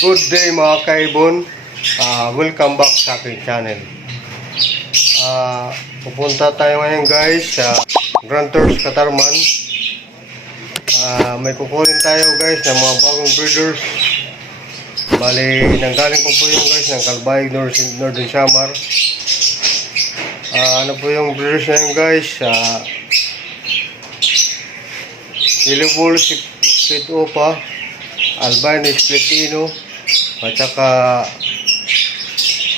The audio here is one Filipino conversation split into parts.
Good day mga kaibon. Welcome back sa aking channel. Pupunta tayo ngayon guys sa Grand Tours Katarman. May kukunin tayo guys ng mga bagong breeders. Bali, nanggaling po yung guys ng Calbayog Northern Samar. Ano po yung breeders na yun guys? Yellow Bull Split Opa, Albino Split Ino, at saka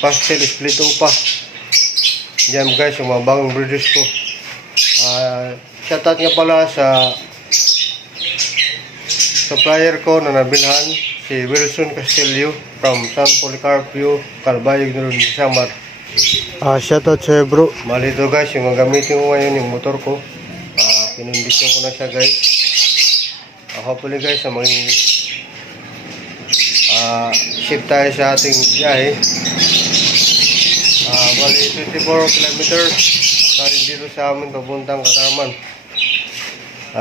Pastel Split Opa. Diyan guys yung mga bagong breeders ko. Shoutout nga pala sa supplier ko na nabilhan, si Wilson Castillo from San Policarpio, Calbayog Northern Samar. Shoutout sa'yo bro. Mali ito guys, yung gagamitin ko ngayon yung motor ko. Pinundisyon ko na siya guys. Hopefully guys na maging shift tayo sa ating biyahe. Bali 24 kilometers galing dito sa amin papuntang Katarman.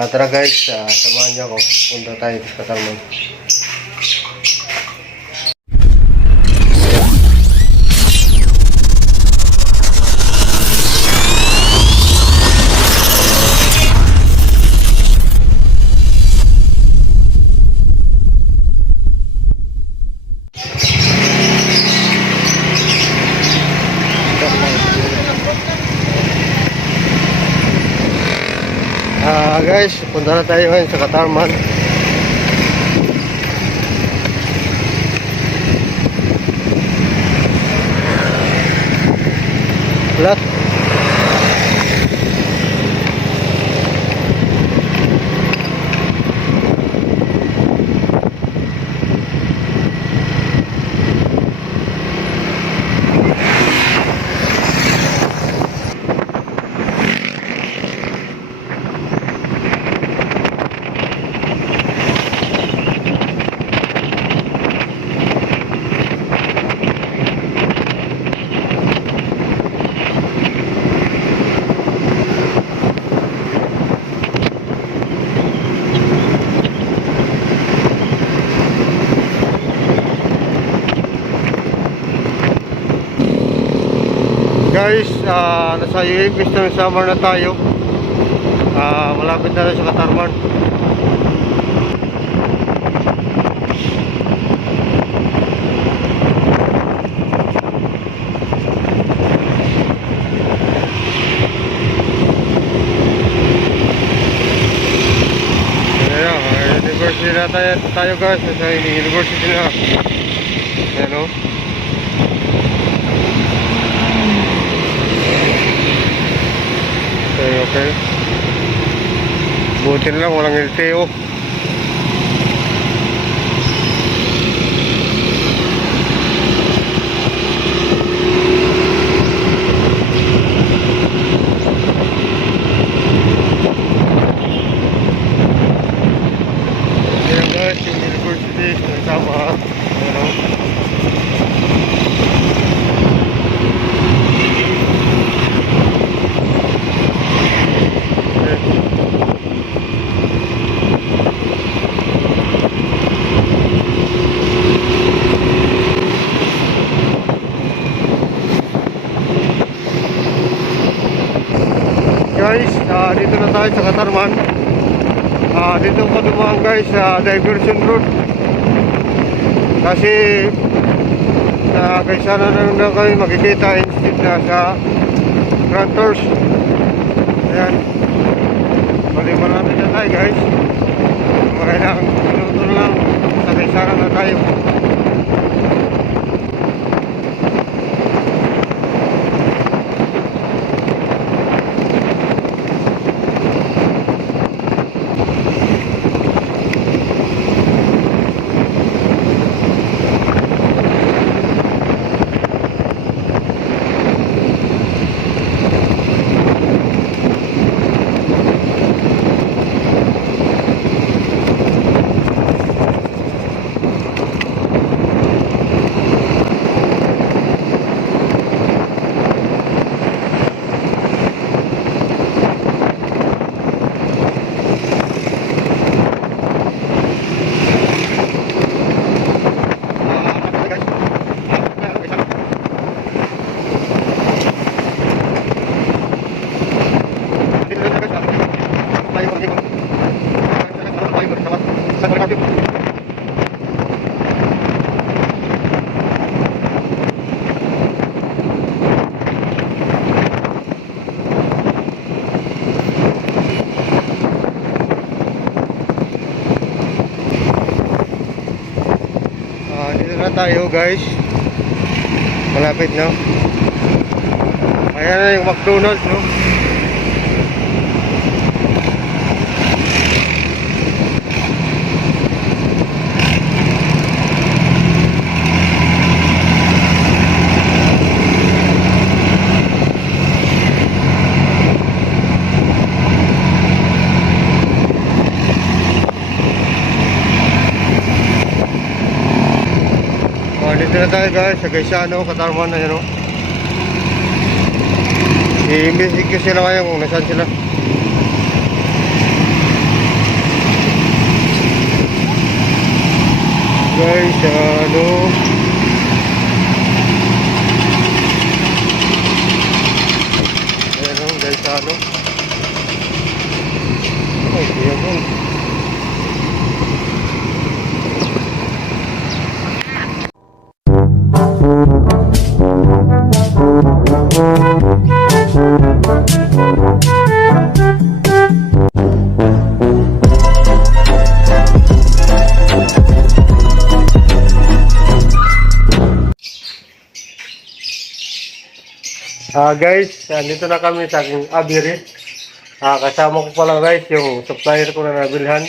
Tara guys, samahan niyo ako, punta tayo sa Katarman. Guys, punta na tayo ngayon sa Katarman. Lahat. Guys, nasa Eastern Samar na tayo. Malapit na rin sa Katarman. University na tayo guys. Nasa University na. Ayan o. Okay. Buti na lang walang LTO. Ayan guys, yung university ng Samar. Guys, dito na tayo sa Katarman. Dito ko dumaan guys sa diversion road. Kasi kaysa na kami makikita instead na sa Grand Tours. Ayan. Bali marami na tayo guys. Kailangan minuto lang sa kaysa na tayo. na tayo guys. Malapit na. Ayan na yung McDonald's, no? Dito na tayo guys, sa Gaisano, Katarman na yun, no? I-message ko sila ngayon kung nasaan sila. Gaisano. Ayan o, Gaisano. Ay, diyan mo. Guys, dito na kami sa aking abiri. Kasama ko pala guys yung supplier ko na nabilhan.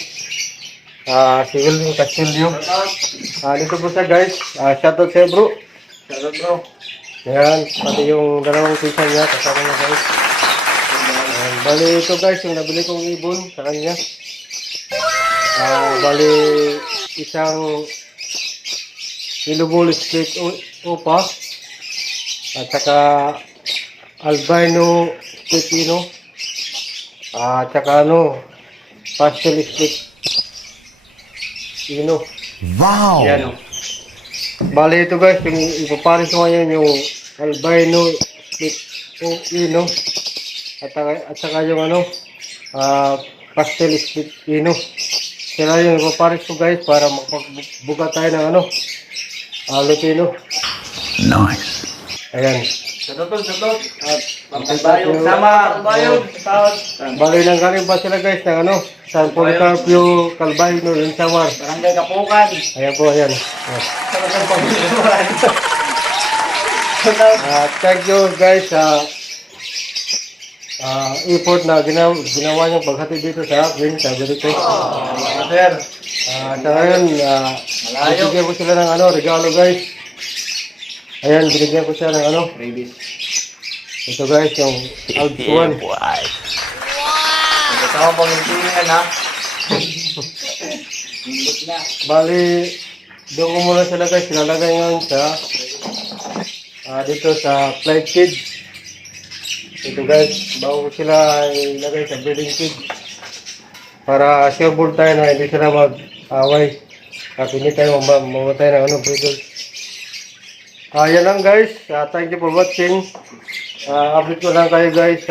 Si Wilson Castillo. Dito po siya guys. Shoutout sa'yo bro. Shoutout bro. Ayan, pati yung dalawang pisa niya. Kasama na guys. Bali ito guys, yung nabili kong ibon sa kanya. Bali isang kilobulis split upa. At saka albino pepino. At saka pastel split ino. Wow! Yan. Bali ito guys, yung ipaparis ko ngayon yung albino split ino. At saka yung pastel split ino. Sila yung ipaparis ko guys para makapagbuka tayo ng lutino. Nice. Ayan. Satot. At Bayog sama. Bayog. bali nang galing pa sila guys ng San Policarpio, Calbayno, Linsamar. Barangay Kapukan. Ayan po, ayan. Thank you guys sa effort na ginawa niyong paghati dito sa akin, sa Berito. Sir. Sa ngayon, binigyan ko sila ng regalo guys. Ayan, binigyan ko siya ng Rabies. ito guys, yung Alps 1. Kasama pang intingan ha. Bali, doon ko muna sila guys, nilalagay ngayon sa dito sa flight kid. Ito guys, bago ko sila ilagay sa breeding kid para sure board tayo na hindi sila mag-away at hindi tayo mamatay ng breeder. Yan lang guys, thank you for watching. Update ko lang kayo guys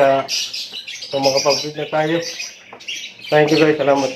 kung makapag-breed na tayo. Thank you guys, salamat.